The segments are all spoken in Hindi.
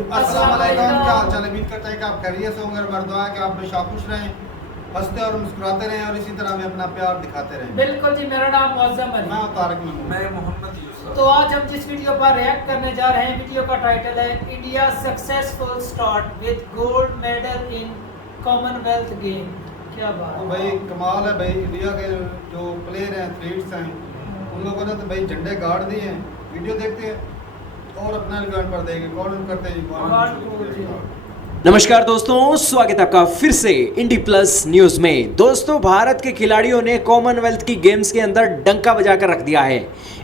अस्सलाम वालेकुम, क्या हाल चाल है? उम्मीद करता है कि आप खैरियत से होंगे और मेरी दुआ है कि आप हमेशा खुश रहें, हंसते और मुस्कुराते रहें और इसी तरह हमें अपना प्यार दिखाते रहें। बिल्कुल जी, मेरा नाम मौज़म अली। मैं तारिक महमूद। मैं मोहम्मद यूसुफ। तो आज हम जिस वीडियो पर रिएक्ट करने जा रहे हैं, वीडियो का टाइटल है India successful start with gold medal in Commonwealth game. क्या बात तो है भाई कमाल है भाई, इंडिया के जो प्लेयर हैं, एथलीट्स हैं, उन लोगों ने तो भाई झंडे गाड़ दिए हैं। वीडियो देखते हैं और अपना रिकॉर्ड पर देंगे, कौन करते हैं। नमस्कार दोस्तों, स्वागत है आपका फिर से इंडी प्लस न्यूज में। दोस्तों, भारत के खिलाड़ियों ने कॉमनवेल्थ की गेम्स के अंदर डंका बजाकर रख दिया है।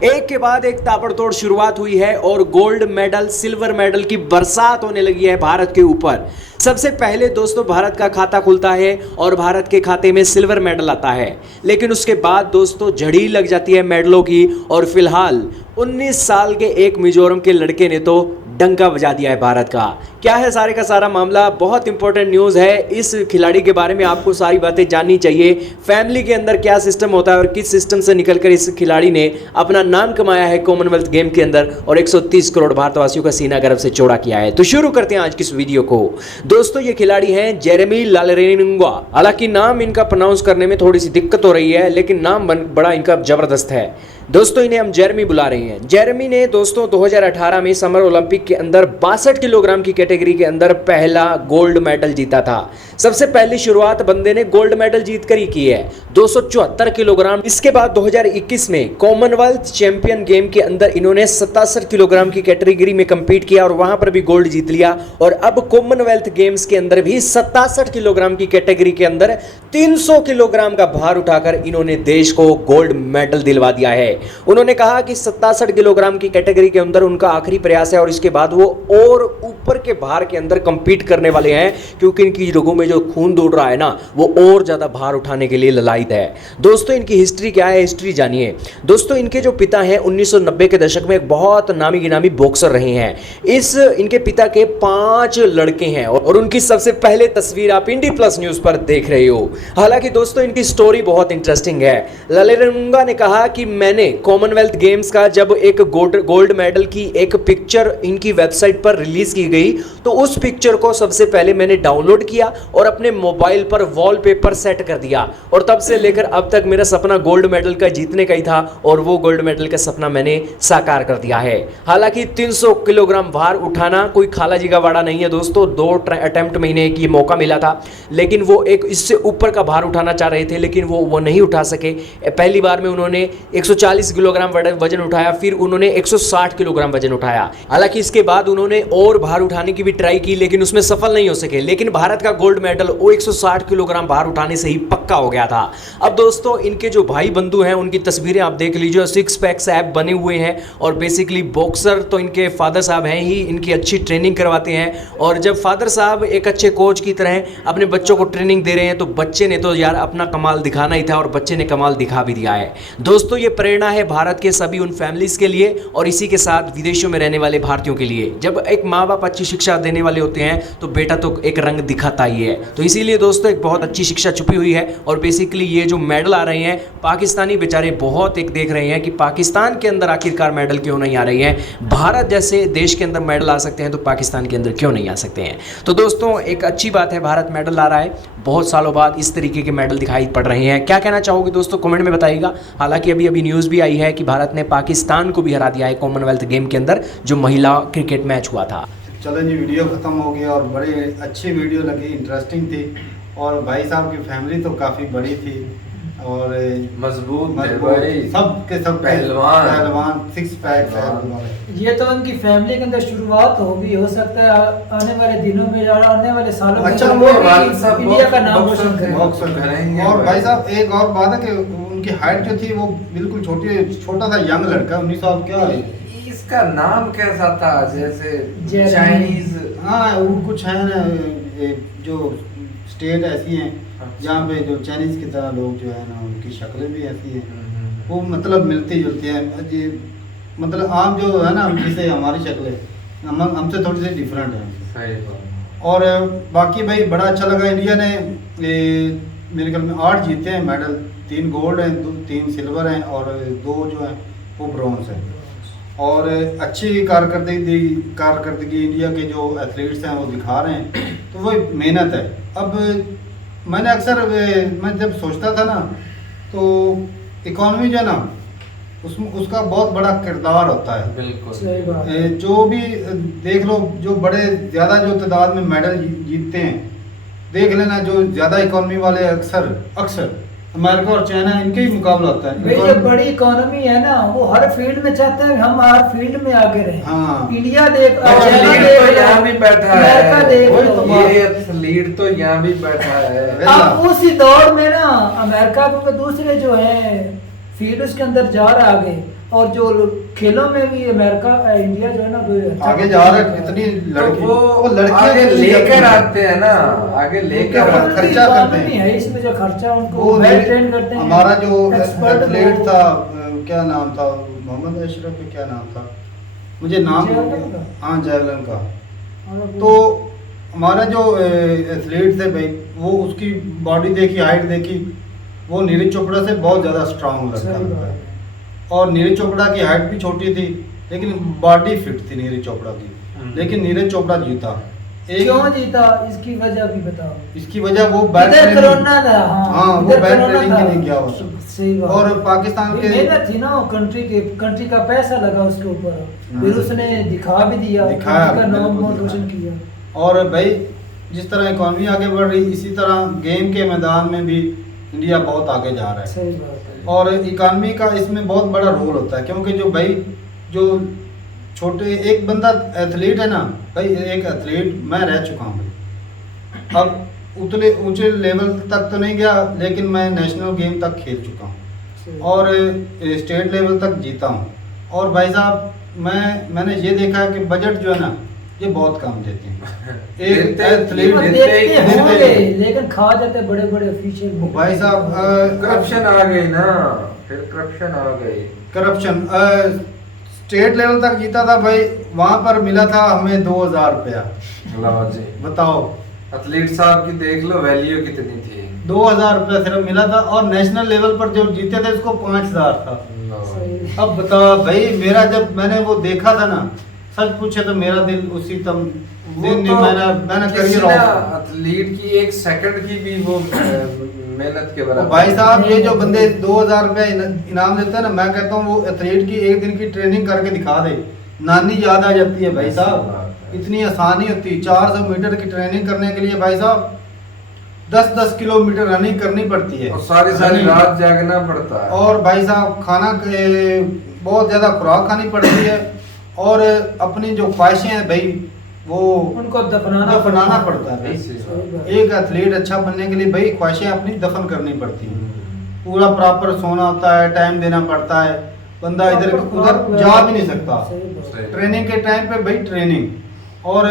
एक के बाद एक ताबड़तोड़ शुरुआत हुई है और गोल्ड मेडल, सिल्वर मेडल की बरसात होने लगी है भारत के ऊपर। सबसे पहले दोस्तों भारत का खाता खुलता है और भारत के खाते में सिल्वर मेडल आता है, लेकिन उसके बाद दोस्तों झड़ी लग जाती है मेडलों की और फिलहाल 19 साल के एक मिजोरम के लड़के ने तो डंका बजा दिया है भारत का। क्या है सारे का सारा मामला, बहुत इंपॉर्टेंट न्यूज़ है। इस खिलाड़ी के बारे में आपको सारी बातें जाननी चाहिए। फैमिली के अंदर क्या सिस्टम होता है और किस सिस्टम से निकलकर इस खिलाड़ी ने अपना नाम कमाया है कॉमनवेल्थ गेम के अंदर और 130 करोड़ भारतवासियों का सीना गर्व से चौड़ा किया है। तो शुरू करते हैं आज की इस वीडियो को। दोस्तों, ये खिलाड़ी हैं जेरेमी लालरेनुंगा। हालांकि नाम इनका प्रोनाउंस करने में थोड़ी सी दिक्कत हो रही है, लेकिन नाम बड़ा इनका जबरदस्त है। दोस्तों, इन्हें हम जेरेमी बुला रहे हैं। जेरेमी ने दोस्तों 2018 में समर ओलंपिक के अंदर 62 किलोग्राम की कैटेगरी के अंदर पहला गोल्ड मेडल जीता था। सबसे पहली शुरुआत बंदे ने गोल्ड मेडल जीत कर ही की है, 274 किलोग्राम। इसके बाद 2021 में कॉमनवेल्थ चैंपियन गेम के अंदर इन्होंने 67 किलोग्राम की कैटेगरी में कंपीट किया और वहां पर भी गोल्ड जीत लिया। और अब कॉमनवेल्थ गेम्स के अंदर भी 67 किलोग्राम की कैटेगरी के अंदर 300 किलोग्राम का भार उठाकर इन्होंने देश को गोल्ड मेडल दिलवा दिया है। उन्होंने कहा कि 67 किलोग्राम की कैटेगरी के अंदर उनका आखिरी प्रयास है और इसके बाद वो और ऊपर के भार के अंदर कंपीट करने वाले हैं, क्योंकि इनकी रगों में जो खून दौड़ रहा है ना, वो और ज्यादा भार उठाने के लिए ललायत है। दोस्तों, इनकी हिस्ट्री क्या है, हिस्ट्री जानिए। दोस्तों, इनके जो पिता हैं 1990 के दशक में एक बहुत नामी गिनामी बॉक्सर रहे हैं। इनके पिता के 5 लड़के हैं और उनकी सबसे पहले तस्वीर आप इंडी प्लस न्यूज पर देख रहे हो। हालांकि दोस्तों, इनकी स्टोरी बहुत इंटरेस्टिंग है। लालरेनुंगा ने कहा कि मैंने कॉमनवेल्थ गेम्स का जब एक गोल्ड मेडल की एक पिक्चर इनकी वेबसाइट पर रिलीज की गई, तो उस पिक्चर को सबसे पहले मैंने डाउनलोड किया और अपने मोबाइल पर वॉलपेपर सेट कर दिया और तब से लेकर अब तक मेरा सपना गोल्ड मेडल का जीतने का ही था और वो गोल्ड मेडल का सपना मैंने साकार कर दिया है। हालांकि 300 किलोग्राम भार उठाना कोई खाला जी का वाड़ा नहीं है दोस्तों। 2 अटेम्प्ट में इन्हें ये मौका मिला था, लेकिन वो एक इससे ऊपर का भार उठाना चाह रहे थे, लेकिन वो नहीं उठा सके। पहली बार में उन्होंने 140 किलोग्राम वजन उठाया, फिर उन्होंने 160 किलोग्राम वजन उठाया। हालांकि इसके बाद उन्होंने और भार उठाने की भी ट्राई की, लेकिन उसमें सफल नहीं हो सके। लेकिन भारत का गोल्ड मेडल वो 160 किलोग्राम भार उठाने से ही पक्का हो गया था। अब दोस्तों, इनके जो भाई बंधु हैं उनकी तस्वीरें आप देख लीजिए। 6 पैक्स ऐप बने हुए हैं और बेसिकली बॉक्सर तो इनके फादर साहब हैं ही, इनकी अच्छी ट्रेनिंग करवाते हैं। और जब फादर साहब एक अच्छे कोच की तरह अपने बच्चों को ट्रेनिंग दे रहे हैं, तो बच्चे ने तो यार अपना कमाल दिखाना ही था और बच्चे ने कमाल दिखा भी दिया है। दोस्तों, ये प्रेरणा है भारत के सभी उन फैमिलीज के लिए और इसी के साथ विदेशों में रहने वाले भारतीयों के लिए। जब एक माँ बाप अच्छी शिक्षा देने वाले होते हैं तो बेटा तो एक रंग दिखाता ही है। तो इसीलिए दोस्तों एक बहुत अच्छी शिक्षा छुपी हुई है और बेसिकली ये जो मेडल आ रहे हैं, पाकिस्तानी बेचारे बहुत एक देख रहे हैं कि पाकिस्तान के अंदर आखिरकार मेडल क्यों नहीं आ रही है। भारत जैसे देश के अंदर मेडल आ सकते हैं तो पाकिस्तान के अंदर क्यों नहीं आ सकते हैं। तो दोस्तों, एक अच्छी बात है, भारत मेडल ला रहा है। बहुत सालों बाद इस तरीके के मेडल दिखाई पड़ रहे हैं। क्या कहना चाहोगे दोस्तों, कमेंट में बताइएगा। हालांकि अभी न्यूज़ भी आई है कि भारत ने पाकिस्तान को भी हरा दिया है कॉमनवेल्थ गेम के अंदर, जो महिला क्रिकेट मैच हुआ था। चलो जी, वीडियो ख़त्म हो गया और बड़ी अच्छी वीडियो लगी, इंटरेस्टिंग थी। और भाई साहब की फैमिली तो काफ़ी बड़ी थी और मजबूत सब के सब पहलवान 6 पैक है। ये तो उनकी फैमिली के अंदर शुरुआत होगी, हो सकता है आने वाले दिनों में या आने वाले सालों में अच्छा, वो इंडिया का नाम रोशन करेंगे। और भाई साहब एक और बात है कि उनकी हाइट जो थी वो बिल्कुल छोटा सा यंग लड़का, 19 साल क्या है इसका नाम कैसा था, जैसे चाइनीज। हाँ, वो कुछ है ना, जो स्टेट ऐसी हैं जहाँ पे जो चाइनीज की तरह लोग जो है ना, उनकी शक्लें भी ऐसी हैं, वो मतलब मिलती जुलती हैं। मतलब आम जो है ना, जिसे हमारी शक्लें हमसे थोड़ी सी डिफरेंट है। सही बात। और बाकी भाई बड़ा अच्छा लगा। इंडिया ने मेरे ख्याल में 8 जीते हैं मेडल, 3 गोल्ड हैं, 3 सिल्वर हैं और 2 जो हैं वो ब्रॉन्ज हैं। और अच्छी कारकर्दगी इंडिया के जो एथलीट्स हैं वो दिखा रहे हैं, तो वो मेहनत है। अब मैंने अक्सर मैं जब सोचता था ना, तो इकॉनमी जो है ना, उसका बहुत बड़ा किरदार होता है। बिल्कुल सही बात है। जो भी देख लो, जो बड़े ज़्यादा जो तादाद में मेडल जीतते हैं, देख लेना, जो ज़्यादा इकॉनमी वाले अक्सर अमेरिका और चाइना, इनके ही मुकाबला होता है। भाई जो बड़ी इकोनॉमी है ना, वो हर फील्ड में चाहते हैं हम हर फील्ड में आगे रहे। हाँ। इंडिया देख, एथलीट तो यहाँ भी बैठा अमेरिका है, देख वही लो। तो बात। ये एथलीट तो यहाँ भी बैठा है। अब उसी दौर में ना अमेरिका को दूसरे जो है फील्ड उसके अंदर जा रहा है आगे, और जो खेलों में भी अमेरिका इंडिया जो है ना वो आगे जा रहा है। इतनी लड़की, तो वो लड़कियां आगे भी लेकर आते हैं ना, आगे लेकर क्या आते हैं। खर्चा करते हैं। है इसमें जो खर्चा उनको वो वेल ट्रेन करते हैं। हमारा जो एक्सपर्ट एथलीट वो- था, क्या नाम था, मोहम्मद अशरफ का क्या नाम था, मुझे नाम, जैवलिन का? हाँ जैवलिन का। और तो हमारा जो एथलीट थे भाई, वो उसकी बॉडी देखी, हाइट देखी, वो नीरज चोपड़ा से बहुत ज़्यादा स्ट्रांग लगता सही बात था। है। और नीरज चोपड़ा की हाइट भी छोटी थी, लेकिन बॉडी फिट थी नीरज चोपड़ा की। लेकिन नीरज चोपड़ा जीता। क्यों जीता, इसकी वजह भी बताओ। इसकी वजह वो बैक इधर ट्रेनिंग- कोरोना था। हाँ, वो इधर बैक कोरोना ट्रेनिंग था। के लिए गया हुआ था। सही बात। और पाकिस्तान के मेहनत थी ना, कंट्री का पैसा लगा उसके ऊपर, फिर उसने दिखा भी दिया, दिखाया, country का नाम बिल्कुल बहुत दिखाया। रोशन किया। और भाई जिस तरह इकॉनमी आगे बढ़ रही, इसी तरह गेम के मैदान में भी इंडिया बहुत आगे जा रहा है। सही बात है। और इकॉनमी का इसमें बहुत बड़ा रोल होता है, क्योंकि जो भाई जो छोटे एक बंदा एथलीट है ना भाई, एक एथलीट मैं रह चुका हूँ भाई। अब उतने ऊंचे लेवल तक तो नहीं गया, लेकिन मैं नेशनल गेम तक खेल चुका हूँ सही। और स्टेट लेवल तक जीता हूँ। और भाई साहब मैंने ये देखा है कि बजट जो है ना, ये बहुत कम देते हैं। एक देते- एथलीट वो देते- देखते देते- होंगे, लेकिन खा जाते बड़े बड़े ऑफिशियल। भाई साहब करप्शन आ गई ना, फिर करप्शन आ गई। करप्शन स्टेट लेवल तक जीता था भाई, वहां पर मिला था हमें 2000 रुपया। लो जी, बताओ, एथलीट साहब की देख लो वैल्यू कितनी थी। 2000 रुपया सिर्फ मिला था, और नेशनल लेवल पर जो जीते थे उसको 5000 था। लो। सही। अब बताओ भाई, मेरा जब मैंने वो देखा था ना, सच पूछे तो मेरा दिल उसी दिन वो मैंने किसी करियर ना ऑफ। एथलीट की एक सेकंड की भी वो मेहनत के बराबर। भाई साहब ये जो बंदे 2000 रुपया इनाम देते हैं ना, मैं कहता हूँ वो एथलीट की एक दिन की ट्रेनिंग करके दिखा दे, नानी याद आ जाती है भाई साहब। इतनी आसानी होती, 400 मीटर की ट्रेनिंग करने के लिए भाई साहब 10-10 किलोमीटर रनिंग करनी पड़ती है, और सारी Running। रात जागना पड़ता है। और भाई साहब खाना बहुत ज़्यादा खुराक खानी पड़ती है, और अपनी जो ख्वाहिशें हैं भाई वो उनको दफनाना पड़ता है भाई। सही बात। एक एथलीट अच्छा बनने के लिए भाई ख्वाहिशें अपनी दफन करनी पड़ती हैं। पूरा प्रॉपर सोना होता है, टाइम देना पड़ता है, बंदा इधर उधर जा भी नहीं सकता। सही बात। सही। ट्रेनिंग के टाइम पे भाई ट्रेनिंग, और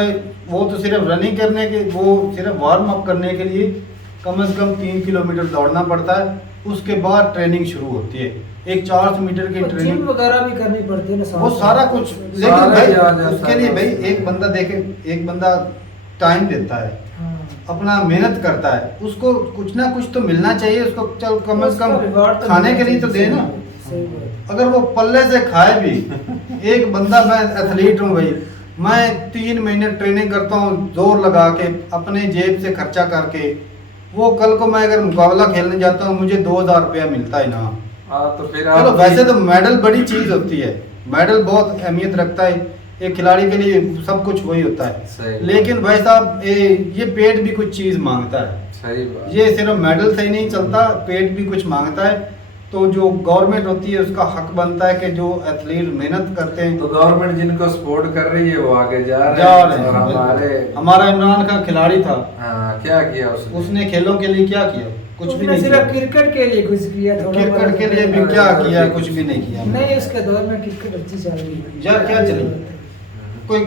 वो तो सिर्फ रनिंग करने के, वो सिर्फ वार्म अप करने के लिए कम से कम 3 किलोमीटर दौड़ना पड़ता है। उसके बाद ट्रेनिंग शुरू होती है, एक 400 मीटर की जिम ट्रेनिंग, वगैरह भी करनी पड़ती है ना, वो सारा कुछ। लेकिन सारा भाई ही आ जाता उसके है। लिए भाई एक बंदा देखे, एक बंदा टाइम देता है, हाँ। अपना मेहनत करता है, उसको कुछ ना कुछ तो मिलना चाहिए उसको। चल कम से उसका कम reward तो खाने मिलना के लिए तो चाहिए। दे ना। सही बात। अगर वो पल्ले से खाए भी एक बंदा, मैं एथलीट हूँ भाई, मैं 3 महीने ट्रेनिंग करता हूँ जोर लगा के, अपने जेब से खर्चा करके, वो कल को मैं अगर मुकाबला खेलने जाता हूँ मुझे 2000 रुपया मिलता है ना। हाँ तो फिर चलो आप वैसे तो मेडल बड़ी चीज होती है, मेडल बहुत अहमियत रखता है एक खिलाड़ी के लिए, सब कुछ वही होता है। सही। लेकिन भाई साहब ये पेट भी कुछ चीज मांगता है, सही बात। ये सिर्फ मेडल से ही नहीं चलता, पेट भी कुछ मांगता है। तो जो गवर्नमेंट होती है उसका हक बनता है कि जो एथलीट मेहनत करते हैं, तो गवर्नमेंट जिनको सपोर्ट कर रही है वो आगे जा रहे जा हैं। रहे और हैं। हमारा इमरान खान खिलाड़ी था, हाँ क्या किया उसने? उसने खेलों के लिए क्या किया? कुछ भी उसने नहीं सिर्फ किया। क्रिकेट के लिए कुछ किया, थोड़ा क्रिकेट के लिए भी क्या किया? कुछ भी नहीं किया। नहीं, उसके दौर में क्रिकेट अच्छी चल रही है। यार क्या चली? कोई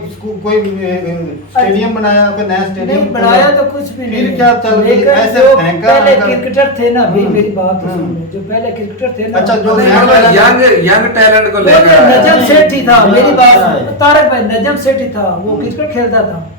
स्टेडियम बनाया, कोई नया स्टेडियम नहीं बनाया तो कुछ भी नहीं। फिर क्या चल रही? लेकिन ऐसे जो फेंका पहले अगर- क्रिकेटर थे ना भाई, मेरी बात तो हम्म। सुनो, जो पहले क्रिकेटर थे ना, अच्छा, जो उन्होंने- नया वाला- यंग टैलेंट को वो लेकर जो आया। नजम सेठी था, मेरी बात अच्छा सुनो, है। तारक भाई नजम सेठी था, वो क्रिकेट खेलता था।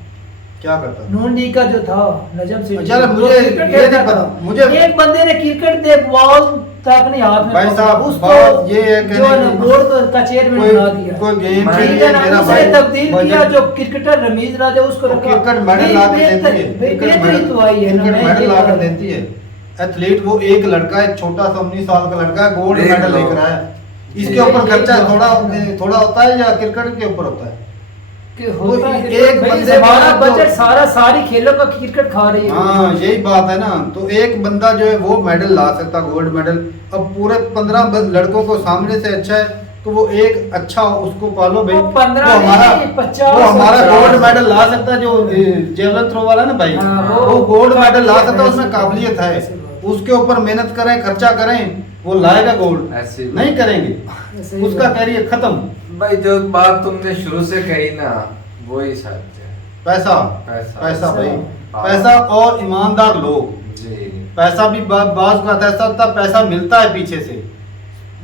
क्या करता? नून डी का जो था नजम सेठी, अच्छा, वो मुझे क्रिकेट ये खेलता नहीं पता, था। मुझे- एक बंदे ने क्रिकेट दे बॉल तक नहीं हाथ में भाई पकड़ा। साहब, उसको बात ये है कि जो है ना नहीं- बोर्ड का चेयरमैन कोई बना दिया। कोई गेम के ठीक ठीक लिए है ना, मेरा उसने भाई तब्दील किया बजट- जो क्रिकेटर रमीज राजा उसको वो रखा। क्रिकेट मेडल नहीं, ला के बेहतर- देती है, क्रिकेट बेहतरी तो आई है ना, क्रिकेट मैं मेडल ये ला के बात- देती है। एथलीट वो एक लड़का है, छोटा सा 19 साल का लड़का है, गोल्ड देख मेडल लो। लेकर आया। इसके जी, ऊपर जी, खर्चा जी। थोड़ा होता है या क्रिकेट के ऊपर होता है? कि होता है एक क्रिकेट, भाई बंदे हमारा का जो- बजट सारी खेलों का क्रिकेट खा रही है। हाँ यही बात है ना। तो एक बंदा जो है वो मेडल ला सकता, गोल्ड मेडल। अब पूरे 15 लड़कों को सामने से अच्छा है तो वो एक अच्छा उसको पालो भाई। वो 15 वो हमारा नहीं, 50 वो हमारा 50 गोल्ड मेडल ला सकता है। जो जेवलिन थ्रो वाला है ना भाई, हाँ, वो गोल्ड मेडल ला सकता है, ऐसी उसमें बात काबिलियत है। ऐसी बात। उसके ऊपर मेहनत करें, खर्चा करें, वो लाएगा गोल्ड। ऐसी बात। नहीं करेंगे ऐसी उसका बात। कैरियर खत्म। भाई जो बात तुमने शुरू से कही ना वही सच है। पैसा पैसा। पैसा भाई, हाँ। पैसा और ईमानदार लोग। जी पैसा भी बाज का ऐसा होता है, पैसा मिलता है पीछे से,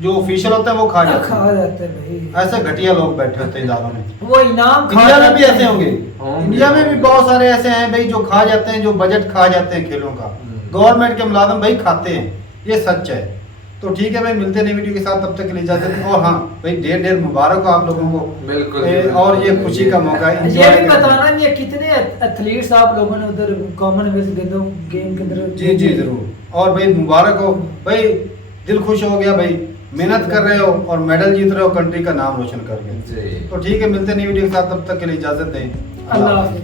जो ऑफिशियल होते हैं वो खा जाते खा हैं। जाते हैं भाई। ऐसे घटिया लोग बैठे होते हैं इदारों में। वो इनाम खा इंडिया में भी जाते ऐसे हैं। होंगे। होंगे। इंडिया में भी बहुत सारे ऐसे हैं भाई जो खा जाते हैं, जो बजट खा जाते हैं खेलों का। गवर्नमेंट के मुलाजिम भाई खाते हैं, ये सच है। तो ठीक है भाई, मिलते हैं नई वीडियो के साथ, तब तक के लिए इजाजत दें। और हाँ भाई, ढेर मुबारक हो आप लोगों को। बिल्कुल, और ये खुशी का मौका है, ये enjoy भी करें। बताना नहीं है कितने एथलीट्स आप लोगों ने उधर कॉमनवेल्थ गेम के अंदर। जी जी जरूर। और भाई मुबारक हो भाई, दिल खुश हो गया भाई, मेहनत कर रहे हो और मेडल जीत रहे हो, कंट्री का नाम रोशन कर गए। जी तो ठीक है, मिलते हैं नई वीडियो के साथ, तब तक के लिए इजाजत दें। अल्लाह हाफिज़।